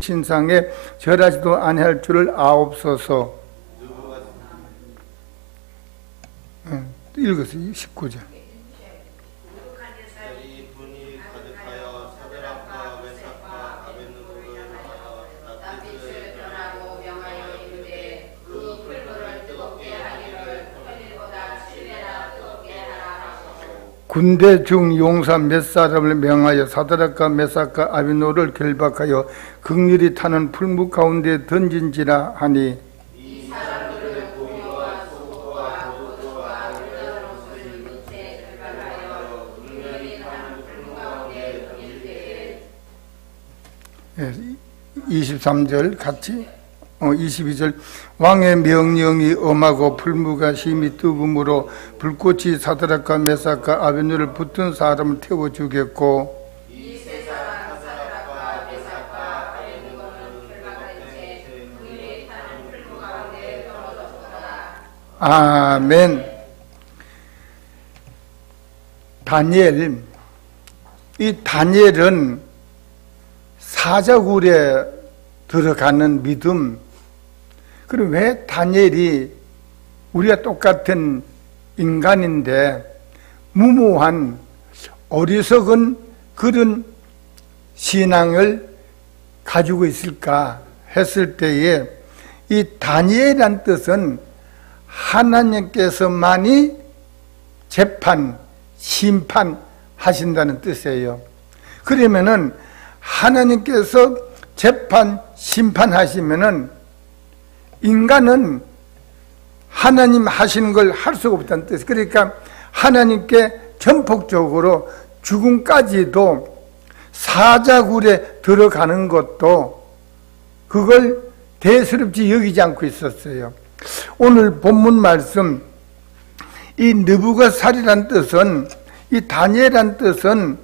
신상에 절하지도 아니할 줄을 아옵소서. 읽었어요. 19절. 군대 중 용사 몇 사람을 명하여 사드락과 메삭과 아벤노를 결박하여 극렬히 타는 풀무 가운데 던진지라 하니, 이 사람들을 공의와 수고와 도도와 아름다운 옷을 입은 채 결박하여 극렬히 타는 풀무 가운데 던질 때에 23절 같이 22절 왕의 명령이 엄하고 풀무가 심히 뜨거움으로 불꽃이 사드락과 메삭과 아벤노를 붙은 사람을 태워 주겠고, 이 세 사람 사드락과 메삭과 아벤노는 결박한 채 극렬히 타는 풀무 가운데 떨어졌도다. 아멘. 다니엘, 이 다니엘은 사자굴에 들어가는 믿음. 그럼 왜 다니엘이 우리가 똑같은 인간인데 무모한 어리석은 그런 신앙을 가지고 있을까 했을 때에, 이 다니엘이란 뜻은 하나님께서만이 재판, 심판하신다는 뜻이에요. 그러면은 하나님께서 재판, 심판하시면은 인간은 하나님 하시는 걸 할 수가 없다는 뜻. 그러니까 하나님께 전폭적으로 죽음까지도 사자굴에 들어가는 것도 그걸 대수롭지 여기지 않고 있었어요. 오늘 본문 말씀, 이 느부갓살이란 뜻은, 이 다니엘이란 뜻은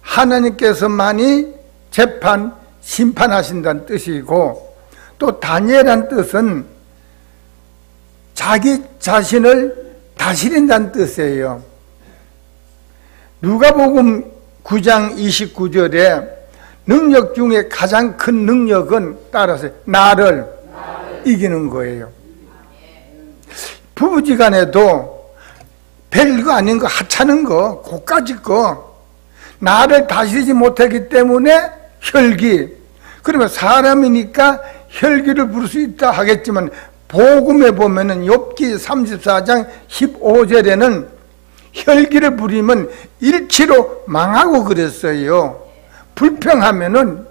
하나님께서만이 재판, 심판하신다는 뜻이고, 또 다니엘이란 뜻은 자기 자신을 다스린다는 뜻이에요. 누가복음 9장 29절에 능력 중에 가장 큰 능력은 따라서 나를 이기는 거예요. 부부지간에도 별거 아닌 거, 하찮은 거, 고까지 거, 나를 다스리지 못하기 때문에 혈기. 그러면 사람이니까 혈기를 부를 수 있다 하겠지만, 복음에 보면은 욥기 34장 15절에는 혈기를 부리면 일치로 망하고 그랬어요. 불평하면은,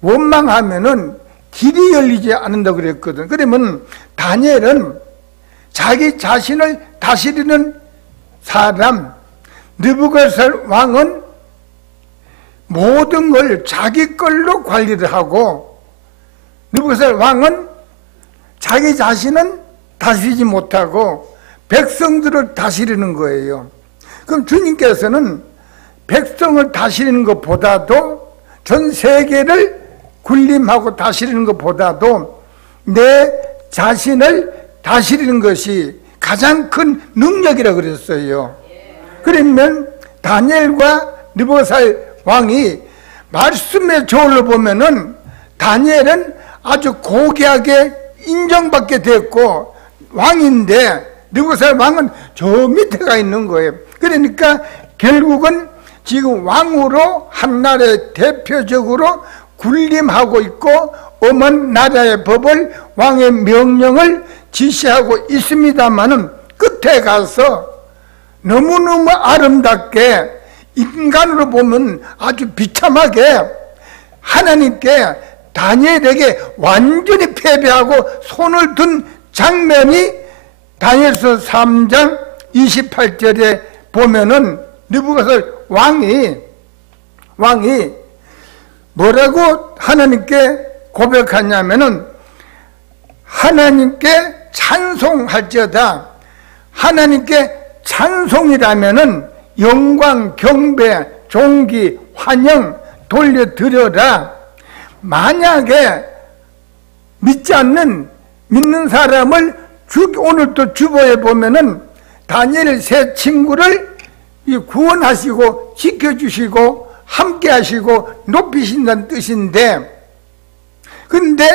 원망하면은 길이 열리지 않는다고 그랬거든. 그러면 다니엘은 자기 자신을 다스리는 사람, 느부갓네살 왕은 모든 걸 자기 걸로 관리를 하고, 느부갓네살 왕은 자기 자신은 다스리지 못하고 백성들을 다스리는 거예요. 그럼 주님께서는 백성을 다스리는 것보다도, 전 세계를 군림하고 다스리는 것보다도 내 자신을 다스리는 것이 가장 큰 능력이라고 그랬어요. 그러면 다니엘과 느부갓네살 왕이 말씀의 저울로 보면은 다니엘은 아주 고귀하게 인정받게 됐고 왕인데, 느부갓네살 왕은 저 밑에 가 있는 거예요. 그러니까 결국은 지금 왕으로 한나라의 대표적으로 군림하고 있고, 엄한 나라의 법을, 왕의 명령을 지시하고 있습니다마는 끝에 가서 너무너무 아름답게, 인간으로 보면 아주 비참하게 하나님께 다니엘에게 완전히 패배하고 손을 든 장면이 다니엘서 3장 28절에 보면은 느부갓네살 왕이 뭐라고 하나님께 고백하냐면은, 하나님께 찬송할지어다. 하나님께 찬송이라면은 영광, 경배, 존귀, 환영 돌려드려라. 만약에 믿지 않는 믿는 사람을 오늘 또 주보에 보면은 다니엘 세 친구를 구원하시고 지켜주시고 함께 하시고 높이신다는 뜻인데, 근데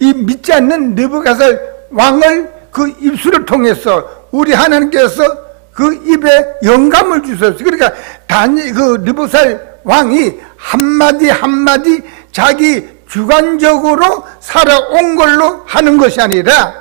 이 믿지 않는 느부갓네살 왕을 그 입술을 통해서 우리 하나님께서 그 입에 영감을 주셨어요. 그러니까 그 느부갓네살 왕이 한마디 한마디 자기 주관적으로 살아온 걸로 하는 것이 아니라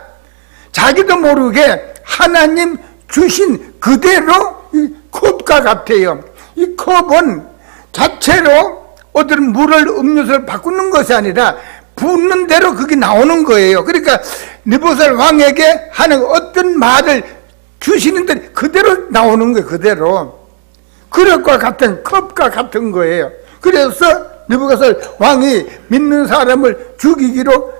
자기도 모르게 하나님 주신 그대로 이 컵과 같아요. 이 컵은 자체로 어떤 물을 음료수를 바꾸는 것이 아니라 붓는 대로 그게 나오는 거예요. 그러니까 느부갓네살 왕에게 하는 어떤 말을 주시는데 그대로 나오는 거예요. 그대로. 그릇과 같은 컵과 같은 거예요. 그래서 느부갓네살 왕이 믿는 사람을 죽이기로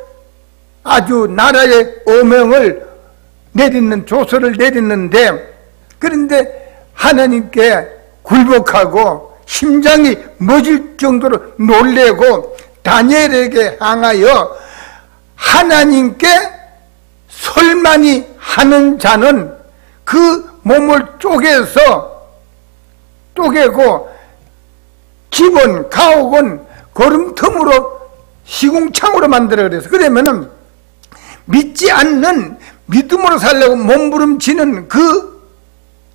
아주 나라의 오명을 내리는 조서를 내리는데, 그런데 하나님께 굴복하고 심장이 멎을 정도로 놀래고 다니엘에게 향하여 하나님께 설만이 하는 자는 그 몸을 쪼개고 기본 가옥은 거름틈으로 시궁창으로 만들어 그래서, 그러면은 믿지 않는 믿음으로 살려고 몸부림치는 그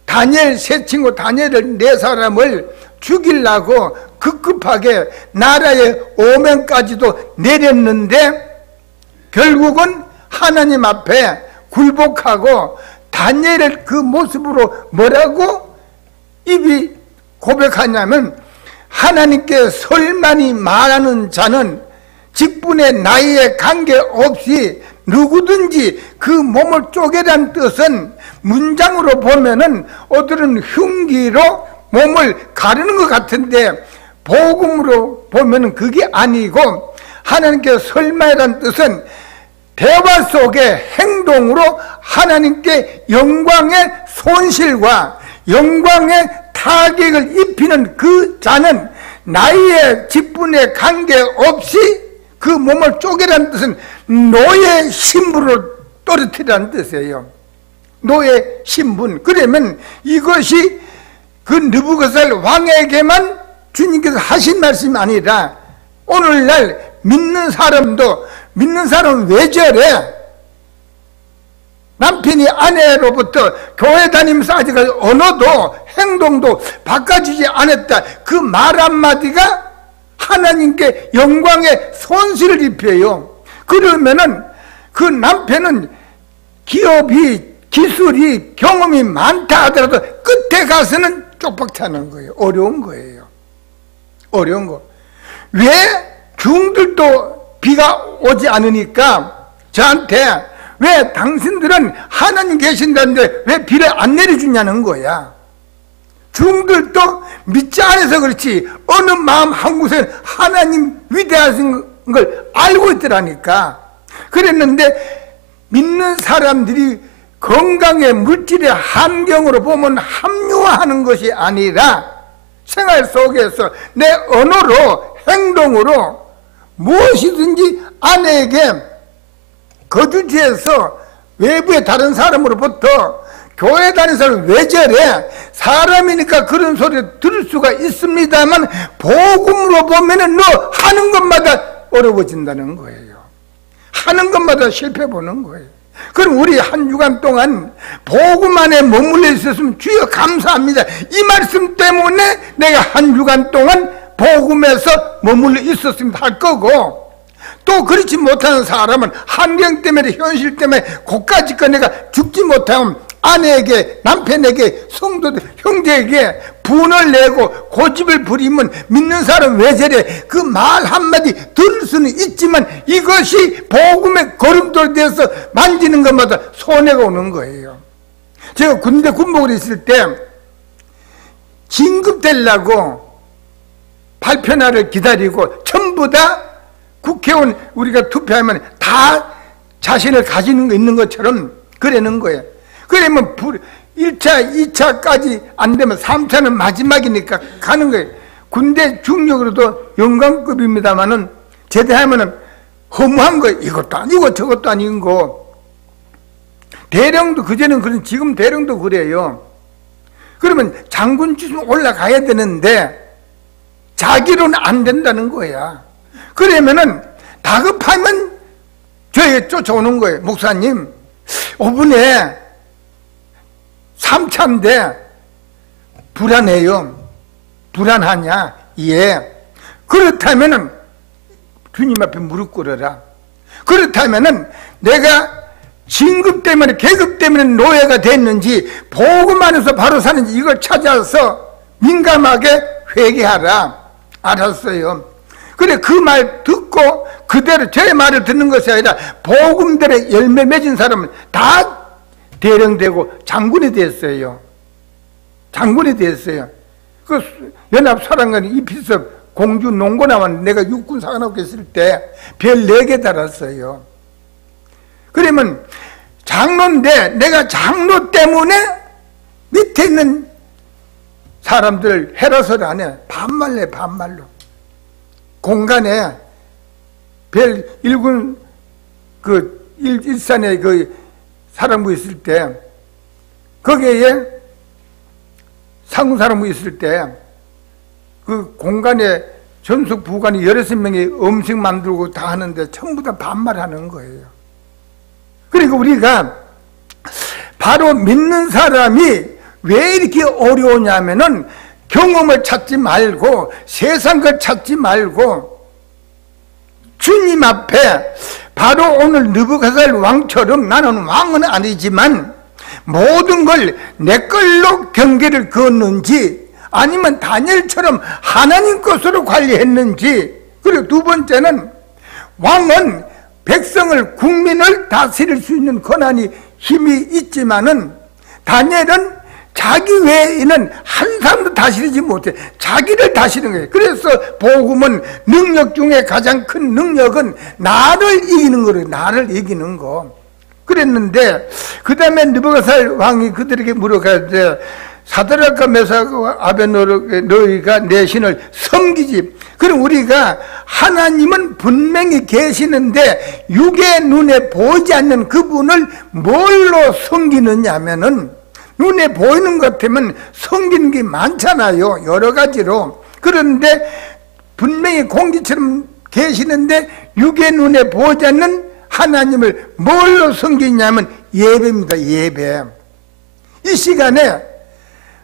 다니엘 세 친구 다니엘을 네 사람을 죽이려고 급급하게 나라의 오명까지도 내렸는데 결국은 하나님 앞에 굴복하고 다니엘을 그 모습으로 뭐라고 입이 고백하냐면, 하나님께 설만이 말하는 자는 직분의 나이에 관계없이 누구든지 그 몸을 쪼개라는 뜻은 문장으로 보면은 어들은 흉기로 몸을 가르는 것 같은데 복음으로 보면은 그게 아니고, 하나님께 설만이라는 뜻은 대화 속의 행동으로 하나님께 영광의 손실과 영광의 타격을 입히는 그 자는 나이의 직분에 관계없이 그 몸을 쪼개라는 뜻은 노예 신분으로 떨어뜨리라는 뜻이에요. 노예 신분. 그러면 이것이 그 느부갓네살 왕에게만 주님께서 하신 말씀이 아니라 오늘날 믿는 사람도, 믿는 사람은 왜 저래? 남편이 아내로부터 교회 다니면서 아직까지 언어도 행동도 바꿔주지 않았다, 그 말 한마디가 하나님께 영광의 손실을 입혀요. 그러면은 그 남편은 기업이, 기술이, 경험이 많다 하더라도 끝에 가서는 쪽박차는 거예요. 어려운 거예요. 어려운 거. 왜 중들도 비가 오지 않으니까 저한테 왜 당신들은 하나님 계신다는데 왜 비를 안 내려주냐는 거야. 중들도 믿지 않아서 그렇지 어느 마음 한 곳에 하나님 위대하신 걸 알고 있더라니까. 그랬는데 믿는 사람들이 건강의 물질의 환경으로 보면 합리화하는 것이 아니라 생활 속에서 내 언어로 행동으로 무엇이든지 아내에게 거주지에서 외부의 다른 사람으로부터 교회 다니는 사람 왜 저래? 사람이니까 그런 소리 들을 수가 있습니다만 복음으로 보면은 너 하는 것마다 어려워진다는 거예요. 하는 것마다 실패 보는 거예요. 그럼 우리 한 주간 동안 복음 안에 머물러 있었으면 주여 감사합니다. 이 말씀 때문에 내가 한 주간 동안 복음에서 머물러 있었으면 할 거고, 또 그렇지 못하는 사람은 환경 때문에 현실 때문에 고까지껏 내가 죽지 못하면 아내에게, 남편에게, 성도들, 형제에게 분을 내고 고집을 부리면 믿는 사람 왜 저래? 그 말 한마디 들을 수는 있지만 이것이 복음의 걸음돌이 돼서 만지는 것마다 손해가 오는 거예요. 제가 군대 군복을 있을 때 진급되려고 발표날을 기다리고 전부 다 국회의원 우리가 투표하면 다 자신을 가지는 거 있는 것처럼 그러는 거예요. 그러면 1차, 2차까지 안 되면 3차는 마지막이니까 가는 거예요. 군대 중력으로도 영광급입니다만은 제대하면은 허무한 거, 이것도 아니고 저것도 아닌 거. 대령도 그전에는 그런, 지금 대령도 그래요. 그러면 장군 수준 올라가야 되는데 자기로는 안 된다는 거야. 그러면은 다급하면 저에게 쫓아오는 거예요. 목사님, 5분에 3차인데 불안해요. 불안하냐? 예. 그렇다면은 주님 앞에 무릎 꿇어라. 그렇다면은 내가 진급 때문에, 계급 때문에 노예가 됐는지, 복음 안에서 바로 사는지 이걸 찾아서 민감하게 회개하라. 알았어요. 그래, 그 말 듣고 그대로 제 말을 듣는 것이 아니라 복음대로 열매 맺은 사람은 다 대령되고 장군이 됐어요. 장군이 됐어요. 그 연합사령관 이필섭 공주 농고 나왔는데 내가 육군 사관학교 있을 때 별 4개 달았어요. 그러면 장로인데 내가 장로 때문에 밑에 있는 사람들 해라설 안 해. 반말로 해, 반말로. 공간에 별 1군 그 일산에 그 사람부 있을 때 거기에 상사람부 있을 때 그 공간에 전속 부관이 16명이 음식 만들고 다 하는데 전부 다 반말하는 거예요. 그러니까 우리가 바로 믿는 사람이 왜 이렇게 어려우냐면은 경험을 찾지 말고 세상 걸 찾지 말고 주님 앞에 바로 오늘 느부갓네살 왕처럼 나는 왕은 아니지만 모든 걸 내 걸로 경계를 그었는지 아니면 다니엘처럼 하나님 것으로 관리했는지, 그리고 두 번째는 왕은 백성을, 국민을 다스릴 수 있는 권한이, 힘이 있지만은 다니엘은 자기 외에는 한 사람도 다스리지 못해. 자기를 다스리는 거예요. 그래서 복음은 능력 중에 가장 큰 능력은 나를 이기는 거예요. 나를 이기는 거. 그랬는데 그 다음에 느부갓네살 왕이 그들에게 물어가는데 사드락과 메삭과 아벳네고 너희가 내 신을 섬기지. 그럼 우리가 하나님은 분명히 계시는데 육의 눈에 보이지 않는 그분을 뭘로 섬기느냐 하면은 눈에 보이는 것 같으면 섬기는 게 많잖아요. 여러 가지로. 그런데 분명히 공기처럼 계시는데 육의 눈에 보이지 않는 하나님을 뭘로 섬기냐면 예배입니다. 예배. 이 시간에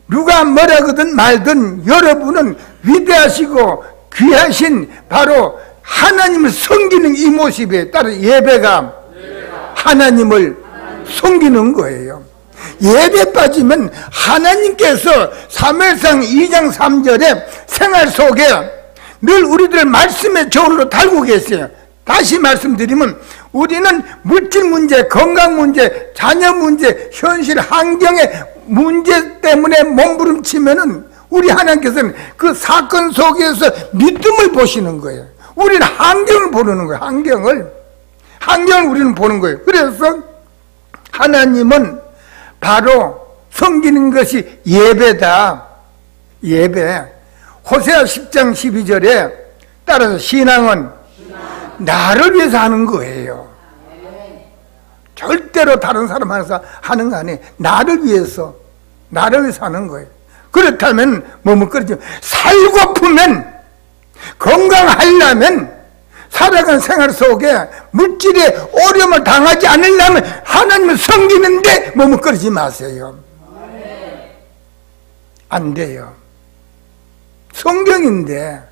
누가 뭐라거든 말든 여러분은 위대하시고 귀하신 바로 하나님을 섬기는 이 모습에 따라 예배가 하나님을 섬기는 거예요. 예배 빠지면 하나님께서 사무엘상 2장 3절에 생활 속에 늘 우리들 말씀의 저울로 달고 계세요. 다시 말씀드리면 우리는 물질 문제, 건강 문제, 자녀 문제, 현실 환경의 문제 때문에 몸부림치면은 우리 하나님께서는 그 사건 속에서 믿음을 보시는 거예요. 우리는 환경을 보는 거예요. 환경을 우리는 보는 거예요. 그래서 하나님은 바로 섬기는 것이 예배다. 예배. 호세아 10장 12절에 따라서 신앙은 나를 위해서 하는 거예요. 절대로 다른 사람 하면서 하는 거 아니에요. 나를 위해서 하는 거예요. 그렇다면 머뭇거리죠. 살고프면, 건강하려면, 살아간 생활 속에 물질의 어려움을 당하지 않으려면 하나님을 섬기는데 머뭇거리지 마세요. 안 돼요. 성경인데,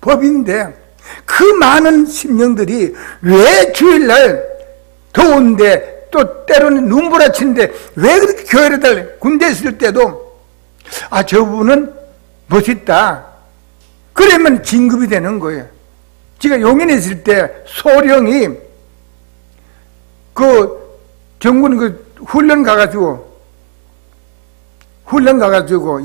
법인데, 그 많은 심령들이 왜 주일날 더운데 또 때로는 눈부라치는데 왜 그렇게 교회를 달래? 군대에 있을 때도 저분은 멋있다. 그러면 진급이 되는 거예요. 제가 용인에 있을 때 소령이 그 정군 훈련 가가지고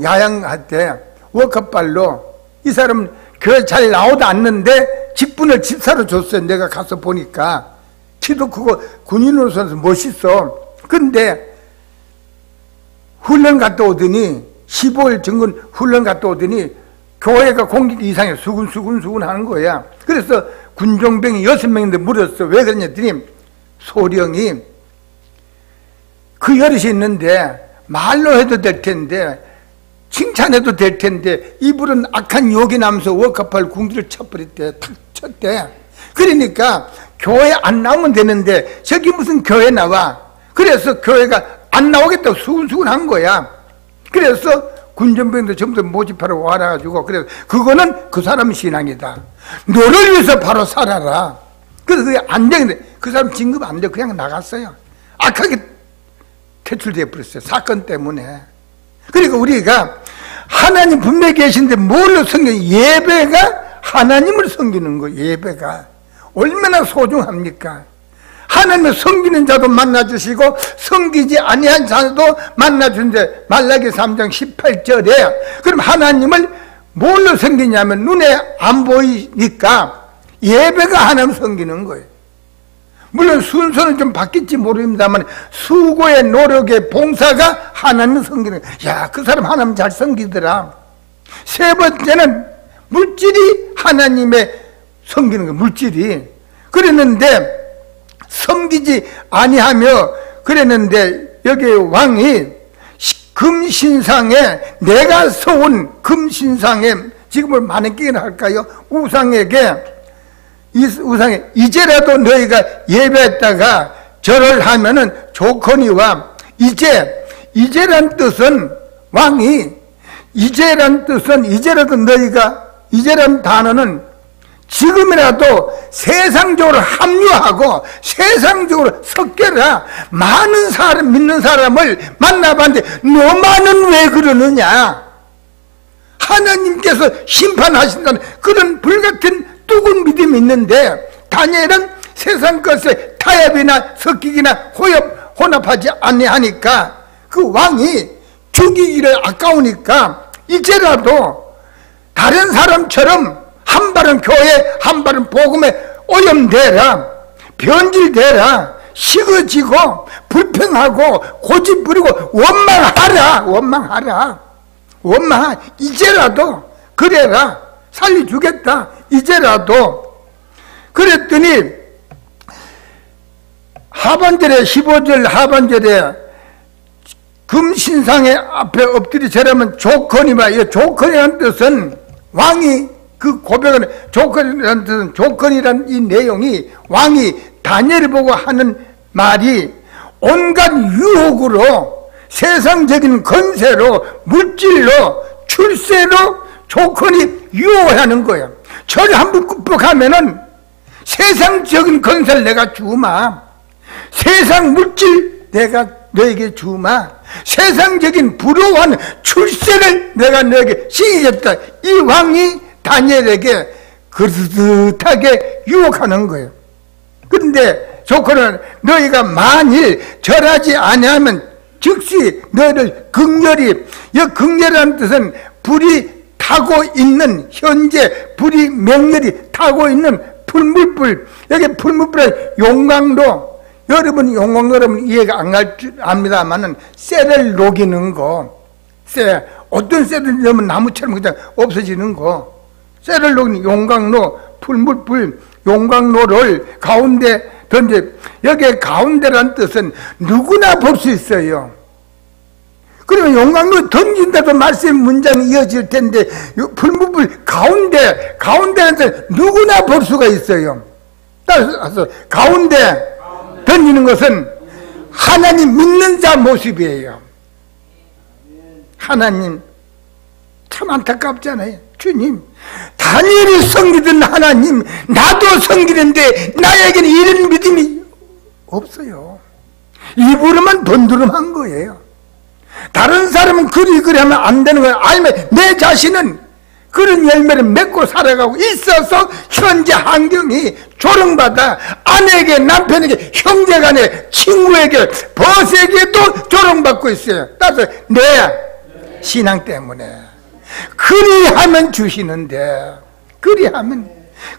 야양할 때 워커발로 이 사람 교회 잘 나오도 않는데 직분을 집사로 줬어요. 내가 가서 보니까 키도 크고 군인으로서 멋있어. 근데 훈련 갔다 오더니 15일 증근 훈련 갔다 오더니 교회가 공기 이상해 수군수군 하는 거야. 그래서 군종병이 6명인데 물었어. 왜 그러냐 했더니 소령이 그 여럿이 있는데 말로 해도 될 텐데 칭찬해도 될 텐데 이불은 악한 욕이 나면서 워커팔 궁지를 쳐버렸대. 탁 쳤대. 그러니까 교회 안 나오면 되는데 저기 무슨 교회 나와. 그래서 교회가 안 나오겠다고 수군수군 한 거야. 그래서 군전병도 전부 다 모집하러 와가지고 그래서 그거는 그 사람 신앙이다. 너를 위해서 바로 살아라. 그래서 그게 안 되는데 그 사람 진급 안 돼. 그냥 나갔어요. 악하게 퇴출되어 버렸어요. 사건 때문에. 그러니까 우리가 하나님 분명히 계신데 뭘로 섬기는 예배가 하나님을 섬기는 거예요. 예배가 얼마나 소중합니까? 하나님을 섬기는 자도 만나주시고 섬기지 아니한 자도 만나주는데 말라기 3장 18절에 그럼 하나님을 뭘로 섬기냐면 눈에 안 보이니까 예배가 하나님을 섬기는 거예요. 물론 순서는 좀 바뀔지 모릅니다만 수고의 노력의 봉사가 하나님을 섬기는 거예요. 야, 그 사람 하나님 잘 섬기더라. 세 번째는 물질이 하나님의 섬기는 거예요. 물질이. 그랬는데 섬기지 아니하며 그랬는데 여기 왕이 금신상에 내가 세운 금신상에 지금을 많은 끼나 할까요? 우상에게 이 우상에 이제라도 너희가 예배했다가 절을 하면은 좋거니와 이제란 뜻은 왕이 이제란 뜻은 이제라도 너희가 이제란 단어는 지금이라도 세상적으로 합류하고 세상적으로 섞여라. 많은 사람 믿는 사람을 만나봤는데 너만은 왜 그러느냐. 하나님께서 심판하신다는 그런 불같은 뜨거운 믿음이 있는데 다니엘은 세상 것에 타협이나 섞이기나 혼합하지 아니하니까 그 왕이 죽이기를 아까우니까 이제라도 다른 사람처럼 한 발은 교회 한 발은 복음에 오염되라. 변질되라. 식어지고 불평하고 고집부리고 원망하라. 이제라도 그래라. 살려주겠다. 이제라도. 그랬더니 하반절에 15절 하반절에 금신상에 앞에 엎드리 절하면 조건이마. 이 조건이라는 뜻은 왕이 그 고백은 조건이라는 뜻은 조건이라는 이 내용이 왕이 다니엘을 보고 하는 말이 온갖 유혹으로 세상적인 건세로 물질로 출세로 조건이 유혹하는 거예요. 저를 한번 굽복하면은 세상적인 건세를 내가 주마. 세상 물질 내가 너에게 주마. 세상적인 부러워하는 출세를 내가 너에게 시키겠다. 이 왕이 다니엘에게 그릇하게 유혹하는 거예요. 그런데 조건은 너희가 만일 절하지 아니하면 즉시 너희를 극렬히, 이 극렬이라는 뜻은 불이 타고 있는, 현재 불이 맹렬히 타고 있는 풀물불, 여기 풀물불의 용광로, 여러분 용광로 여러분 이해가 안 갈 줄 압니다만은 쇠를 녹이는 거, 쇠, 어떤 쇠를 넣으면 나무처럼 그냥 없어지는 거, 쇠를 녹이는 용광로, 풀물불, 용광로를 가운데 던져. 여기 가운데란 뜻은 누구나 볼 수 있어요. 그러면 용광로 던진다도 말씀 문장이 이어질 텐데 풀무불 가운데라는 뜻은 누구나 볼 수가 있어요. 따라서 가운데 던지는 것은 하나님 믿는 자 모습이에요. 하나님 참 안타깝잖아요. 주님, 다니엘이 섬기던 하나님 나도 섬기는데 나에게는 이런 믿음이 없어요. 입으로만 번두름한 거예요. 다른 사람은 그리 하면 안 되는 거예요. 아니면 내 자신은 그런 열매를 맺고 살아가고 있어서 현재 환경이 조롱받아 아내에게, 남편에게, 형제간에, 친구에게, 버스에게도 조롱받고 있어요. 따라서 내 신앙 때문에. 그리하면 주시는데,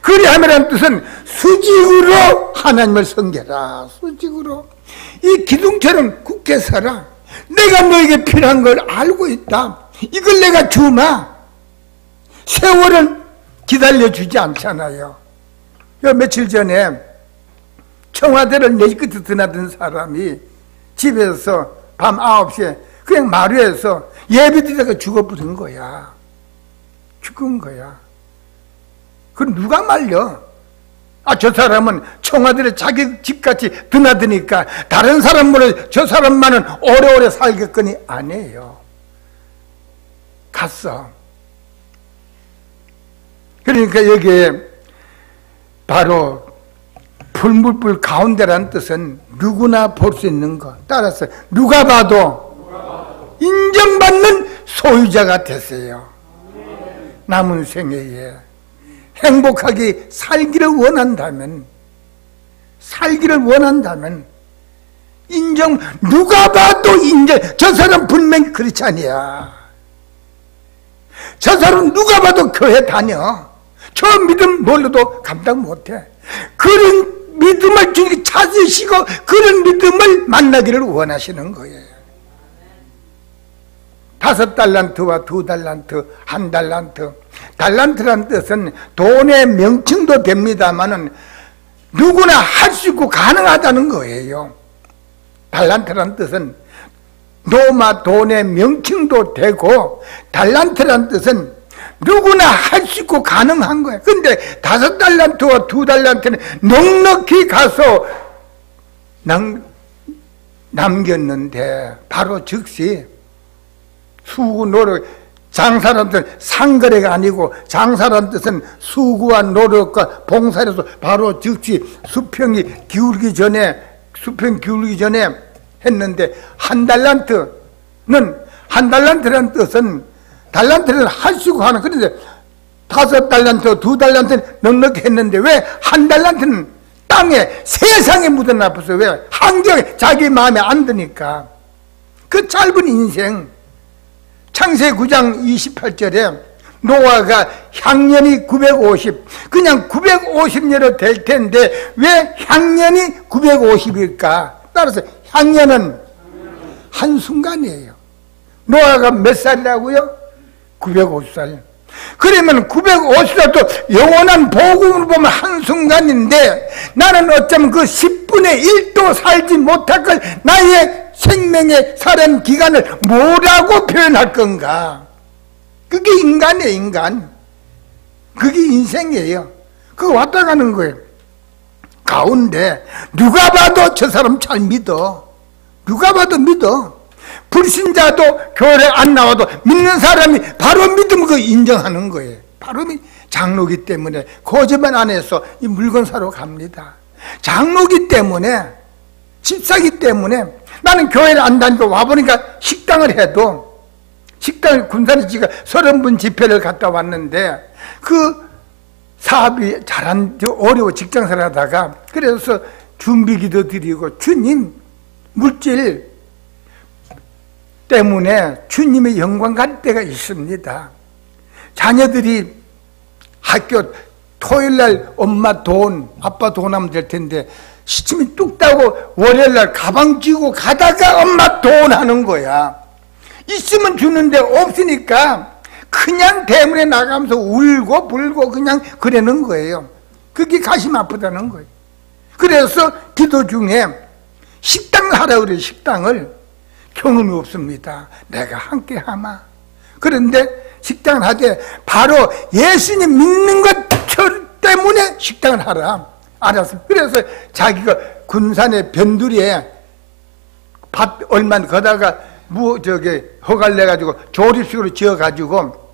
그리하면이라는 뜻은 수직으로 하나님을 섬겨라. 수직으로 이 기둥처럼 굳게 서라. 내가 너에게 필요한 걸 알고 있다. 이걸 내가 주마. 세월은 기다려주지 않잖아요. 며칠 전에 청와대를 내 끝에 드나든 사람이 집에서 밤 9시에 그냥 마루에서 예배드리다가 죽어버린 거야. 죽은 거야. 그럼 누가 말려? 저 사람은 청와대를 자기 집같이 드나드니까 다른 사람보다 저 사람만은 오래오래 살겠거니 아니에요. 갔어. 그러니까 여기에 바로 풀물불 가운데라는 뜻은 누구나 볼 수 있는 것. 따라서 누가 봐도 인정받는 소유자가 되세요. 남은 생애에 행복하게 살기를 원한다면 인정, 누가 봐도 인정. 저 사람 분명히 그렇지 아니야. 저 사람 누가 봐도 교회 다녀. 저 믿음 뭘로도 감당 못해. 그런 믿음을 주님께 찾으시고 그런 믿음을 만나기를 원하시는 거예요. 5달란트와 2달란트, 1달란트. 달란트란 뜻은 돈의 명칭도 됩니다만은 누구나 할 수 있고 가능하다는 거예요. 달란트란 뜻은 노마 돈의 명칭도 되고, 달란트란 뜻은 누구나 할 수 있고 가능한 거예요. 근데 5달란트와 2달란트는 넉넉히 가서 남겼는데 바로 즉시 수고 노력, 장사란 뜻은 상거래가 아니고 장사란 뜻은 수고와 노력과 봉사로서 바로 즉시 수평 기울기 전에 했는데, 1달란트라는 뜻은 달란트는 할 수 있고 하는, 그런데 5달란트, 2달란트는 넉넉히 했는데 왜 1달란트는 땅에 세상에 묻어놔버렸어요. 왜? 환경에 자기 마음에 안 드니까. 그 짧은 인생, 창세기 9장 28절에 노아가 향년이 950, 그냥 950년으로 될 텐데 왜 향년이 950일까? 따라서 향년은 한순간이에요. 노아가 몇 살이라고요? 950살. 그러면 950살도 영원한 복음으로 보면 한순간인데, 나는 어쩌면 그 10분의 1도 살지 못할 걸 나의 생명의 살은 기간을 뭐라고 표현할 건가? 그게 인간이에요, 인간. 그게 인생이에요. 그거 왔다 가는 거예요. 가운데 누가 봐도 저 사람 잘 믿어. 누가 봐도 믿어. 불신자도 교회에 안 나와도 믿는 사람이 바로 믿으면 그거 인정하는 거예요. 바로 장로기 때문에 거짓말 안 해서 이 물건 사러 갑니다. 장로기 때문에, 집사기 때문에. 나는 교회를 안 다니고 와보니까 식당을 해도, 식당을 군산에 지가 30분 집회를 갔다 왔는데 그 사업이 잘안 어려워 직장생활 하다가, 그래서 준비기도 드리고, 주님 물질 때문에 주님의 영광 갈 때가 있습니다. 자녀들이 학교 토요일날 엄마 돈, 아빠 돈 하면 될 텐데 시침이 뚝 따고 월요일날 가방 쥐고 가다가 엄마 돈 하는 거야. 있으면 주는데 없으니까 그냥 대문에 나가면서 울고 불고 그냥 그러는 거예요. 그게 가슴 아프다는 거예요. 그래서 기도 중에 식당을 하라 그래요. 식당을. 경험이 없습니다. 내가 함께 하마. 그런데 식당을 하되 바로 예수님 믿는 것 때문에 식당을 하라. 알았어. 그래서 자기가 군산의 변두리에 밭 얼마 거다가 허가를 내가지고 조립식으로 지어가지고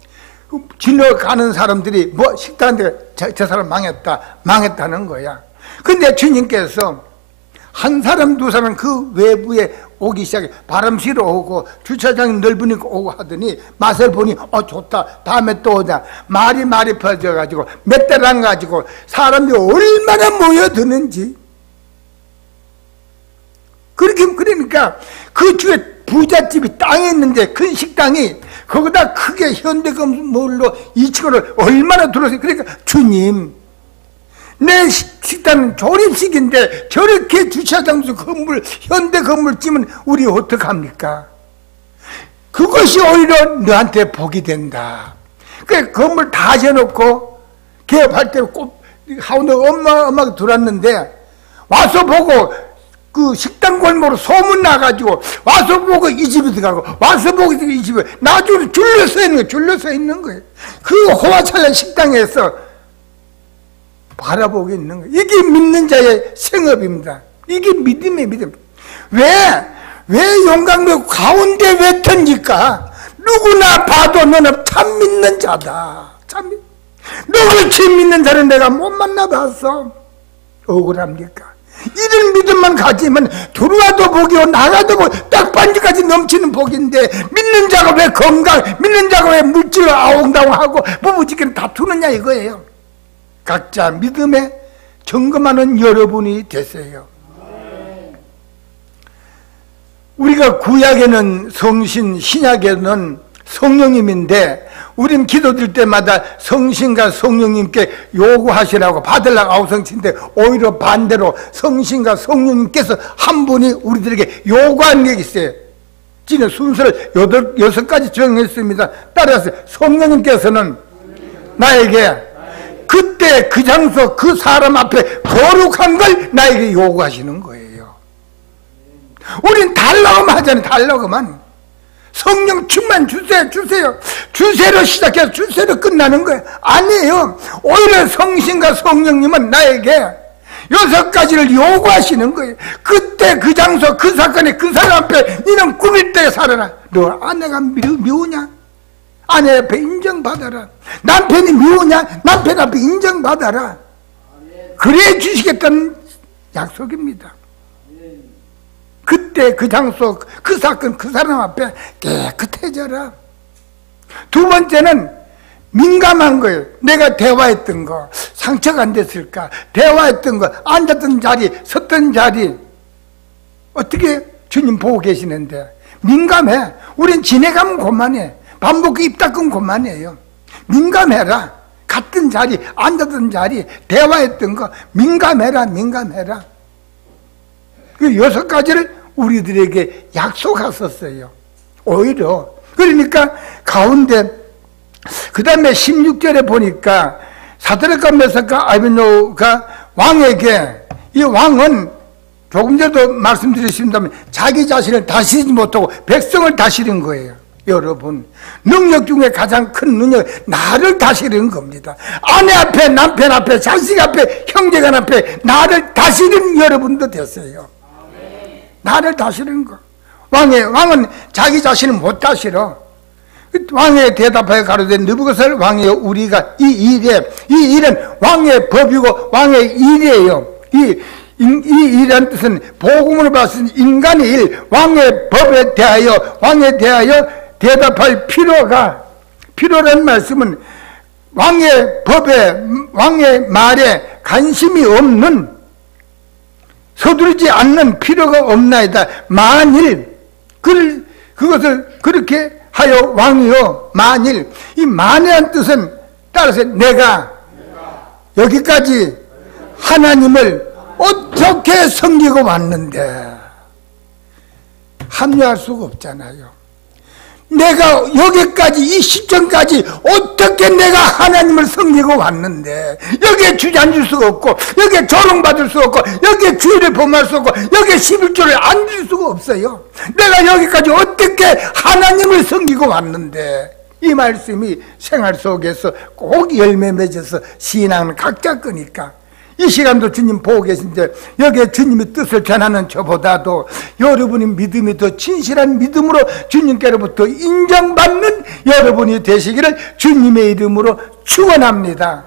지나가는 사람들이 식당한테 저 사람 망했다는 거야. 근데 주님께서 한 사람 두 사람 그 외부에 오기 시작해. 바람 실어 오고 주차장이 넓으니까 오고 하더니 맛을 보니 좋다, 다음에 또 오자. 말이 퍼져가지고 몇 달 안 가지고 사람들이 얼마나 모여드는지. 그러니까 그 주에 부잣집이 땅에 있는데 큰 식당이 거기다 크게 현대건물로 2층으로 얼마나 들어서. 그러니까 주님, 내 식당은 조립식인데 저렇게 주차장 건물, 현대 건물 찌면 우리 어떡합니까? 그것이 오히려 너한테 복이 된다. 그 건물 다 지어놓고 개업할 때 꼭 하운데 엄마가 들어왔는데 와서 보고 그 식당 골목으로 소문 나가지고 와서 보고 이 집에 들어가고 와서 보고 이 집에 나중에 줄려 서 있는 거예요. 줄려 서 있는 거예요. 그 호화찬란 식당에서 바라보고 있는 거예요. 이게 믿는 자의 생업입니다. 이게 믿음의 믿음. 왜 용광로 가운데 왜 던질까? 누구나 봐도 너는 참 믿는 자다. 너같이 믿는 자를 내가 못 만나봤어. 억울합니까? 이런 믿음만 가지면 들어와도 복이요 나가도 복, 딱 반지까지 넘치는 복인데 믿는 자가 왜 믿는 자가 왜 물질로 아웅다웅하고 부부지끼리 다투느냐 이거예요. 각자 믿음에 점검하는 여러분이 되세요. 우리가 구약에는 성신, 신약에는 성령님인데 우린 기도드릴 때마다 성신과 성령님께 요구하시라고 받으려고 아우성치는데 오히려 반대로 성신과 성령님께서 한 분이 우리들에게 요구하는 게 있어요. 지금 순서를 6가지 정했습니다. 따라서 성령님께서는 나에게 그때 그 장소 그 사람 앞에 거룩한 걸 나에게 요구하시는 거예요. 우린 달라고만 하잖아요. 달라고만. 성령 충만 주세요. 주세로 시작해서 주세로 끝나는 거예요. 아니에요. 오히려 성신과 성령님은 나에게 6가지를 요구하시는 거예요. 그때 그 장소 그 사건에 그 사람 앞에 너는 꾸밀 때 살아라. 너 아내가 미우냐? 아내 앞에 인정받아라. 남편이 미우냐? 남편 앞에 인정받아라. 그래 주시겠다는 약속입니다. 그때 그 장소 그 사건 그 사람 앞에 깨끗해져라. 두 번째는 민감한 거예요. 내가 대화했던 거 상처가 안 됐을까? 대화했던 거 앉았던 자리 섰던 자리 어떻게 주님 보고 계시는데 민감해. 우린 지내가면 그만해. 밥 먹고 입 닦으면 그만해요. 민감해라. 같은 자리 앉았던 자리 대화했던 거 민감해라. 그 6가지를 우리들에게 약속하셨어요. 오히려 그러니까 가운데 그 다음에 16절에 보니까 사드락과 메삭과 아벤노가 왕에게 이 왕은 조금 전에도 말씀드렸습니다만 자기 자신을 다스리지 못하고 백성을 다스린 거예요. 여러분 능력 중에 가장 큰 능력 나를 다스리는 겁니다. 아내 앞에 남편 앞에 자식 앞에 형제간 앞에 나를 다스리는 여러분도 됐어요. 나를 다스리는 거. 왕은 자기 자신을 못 다스려. 왕의 대답하여 가로되 느부갓네살 왕이여 우리가 이 일은 왕의 법이고 왕의 일이에요. 이 일이라는 뜻은 복음으로 봤을 때 인간의 일, 왕의 법에 대하여 대답할 필요라는 말씀은 왕의 법에 왕의 말에 관심이 없는 서두르지 않는 필요가 없나이다. 만일 그것을 그렇게 하여 왕이요 만일 이 만이라는 뜻은 따라서 내가 여기까지 하나님을 어떻게 섬기고 왔는데 합리화할 수가 없잖아요. 내가 여기까지 이 시점까지 어떻게 내가 하나님을 섬기고 왔는데 여기에 주저앉을 수가 없고 여기에 조롱받을 수가 없고 여기에 주일을 범할 수 없고 여기에 11조를 안 드릴 수가 없어요. 내가 여기까지 어떻게 하나님을 섬기고 왔는데 이 말씀이 생활 속에서 꼭 열매 맺어서 신앙은 각자 거니까 이 시간도 주님 보고 계신데 여기에 주님의 뜻을 전하는 저보다도 여러분의 믿음이 더 진실한 믿음으로 주님께로부터 인정받는 여러분이 되시기를 주님의 이름으로 축원합니다.